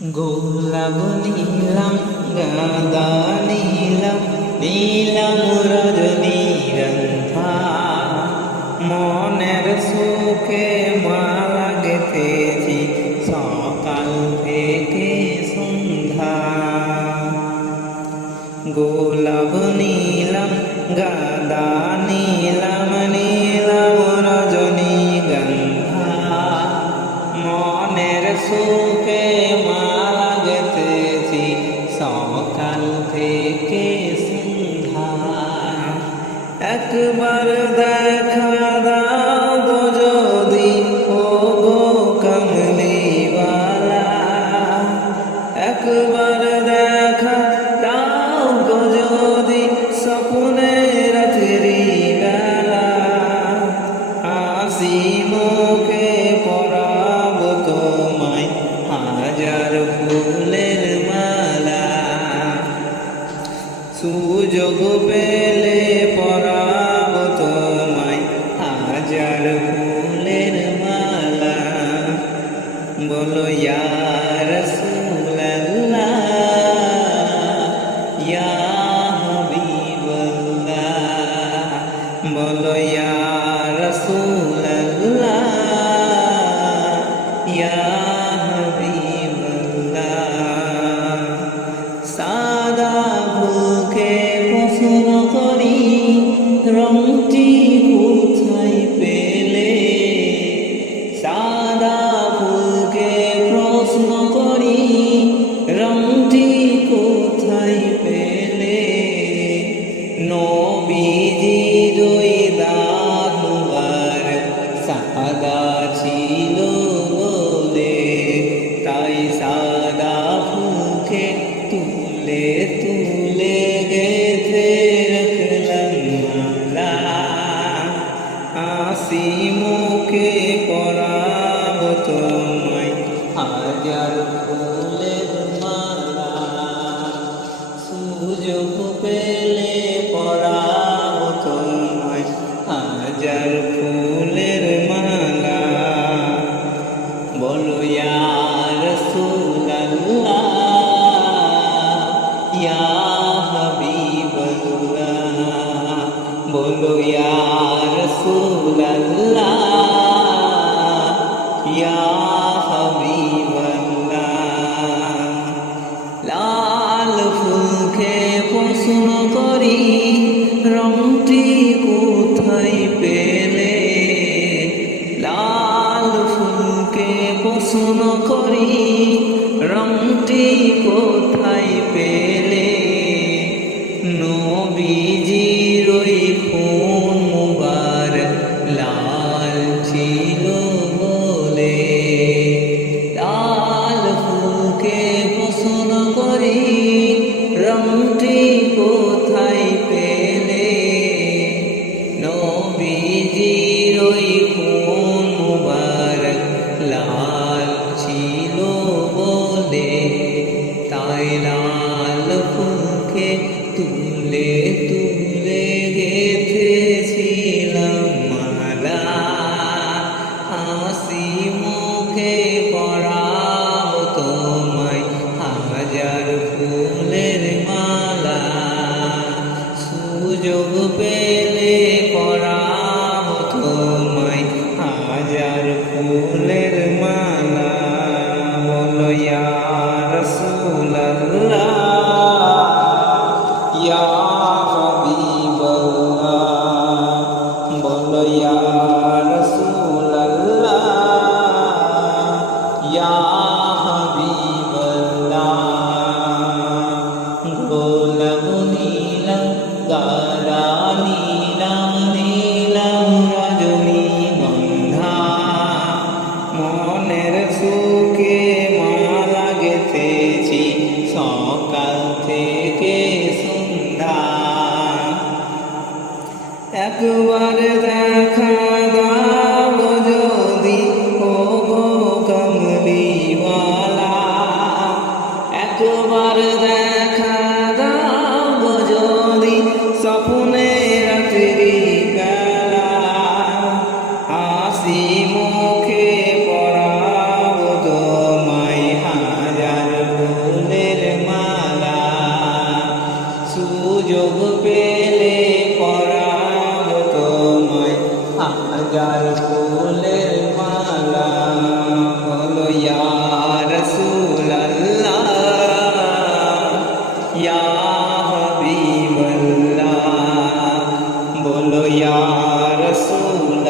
গোলাপ নীলাম গাঁদা নীলাম নীলাম রজনীগন্ধা মনের সুখে মালা গেঁথেছি সকাল থেকে সন্ধ্যা। গোলাপ নীলাম গাঁদা নীলাম নীলাম রজনীগন্ধা মনের সুখে মালা গেঁথেছি সকাল থেকে সন্ধ্যা। একবার দেখা দাও গো যদি ও গো কমলিওয়ালা, একবার দেখা দাও গো যদি স্বপ্নে রাত্রি বেলা, হাসি মুখে পরাব তোমায় হাজার ফুলের মালা। সুযোগ পেলে পরাব তোমায় হাজার ফুলের মালা। বলো ইয়া রাসূলুল্লাহ ইয়া হাবিবাল্লাহ, বলো ইয়া রাসূলুল্লাহ ইয়া হাবিবাল্লাহ। সাদা ফুলকে প্রশ্ন করি রংটি কোথায় পেলে, সাদা ফুলকে প্রশ্ন করি রংটি কোথায় পেলে। নবীজির ওই দাঁত মুবারক সাদা ছিল বলে, তাই সাদা ফুলকে তুলে তুলে গেঁথে রাখলাম মালা। হাসি মুখে পরাব তোমায় হাজার ফুলের মালা। সুযোগ পেলে পরাব তোমায় হাজার ফুলের মালা। বলো ইয়া রাসূলুল্লাহ ইয়া হাবিবাল্লাহ, বলো ইয়া রাসূলুল্লাহ ইয়া হাবিবাল্লাহ। লাল ফুলকে প্রশ্ন করি রংটি কোথায় পেলে, লাল ফুলকে প্রশ্ন করি রংটি কোথায় পেলে। নবীজির ওই খুন মুবারক লাল ছিল বলে, লাল ফুলকে প্রশ্ন করি রংটি কোথায় পেলে। নবীজির ওই খুন মুবারক লাল ছিল বলে, তাই লাল ফুলকে তুলে তুলে রাসূল